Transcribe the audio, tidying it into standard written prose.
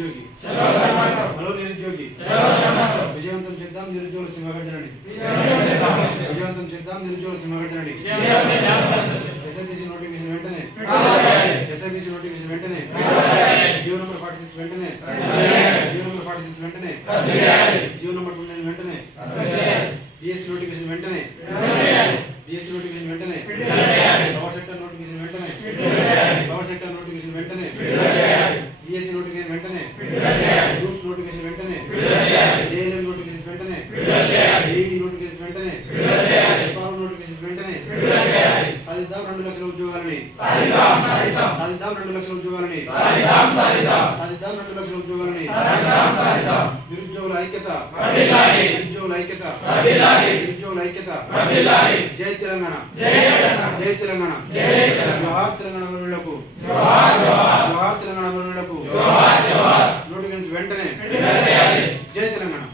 నిరుద్యోగి హలో నిరుద్యోగి విజయవంతం చేద్దాం నిరుద్యోగుల సింహగర్జనని విజయవంతం చేద్దాం నిరుద్యోగుల సింహగర్జనని ఎస్ఐపిసి నోటిఫికేషన్ వెంటనే ఎస్ఐపిసి నోటిఫికేషన్ వెంటనే జియో నంబర్ 46 వెంటనే జియో నంబర్ 46 వెంటనే జియో నంబర్ 29 వెంటనే డిఎస్ నోటిఫికేషన్ వెంటనే డిఎస్ నోటిఫికేషన్ వెంటనే పవర్ సెక్టర్ నోటిఫికేషన్ వెంటనే పవర్ సెక్టర్ నోటిఫికేషన్ వెంటనే డిఎస్సి నోటిఫికేషన్ వెంటనే గ్రూప్స్ నోటిఫికేషన్ వెంటనే జేఎల్ఎం నోటిఫికేషన్ వెంటనే ఏఈడి నోటిఫికేషన్ వెంటనే ఎఫ్ఆర్ఓ నోటిఫికేషన్ వెంటనే సాధిద్దాం 2 లక్షల ఉద్యోగాలని సాధిద్దాం 2 లక్షల ఉద్యోగాలని సాధిద్దాం 2 లక్షల ఉద్యోగాలని నిరుద్యోగుల ఐక్యత నిరుద్యోగుల ఐక్యత నిరుద్యోగుల ఐక్యత జై తెలంగాణ జై తెలంగాణ జోహార్ తెలంగాణ అమరులకు జోహార్ తెలంగాణ అమరులకు నోటిఫికేషన్ వెంటనే జై తెలంగాణ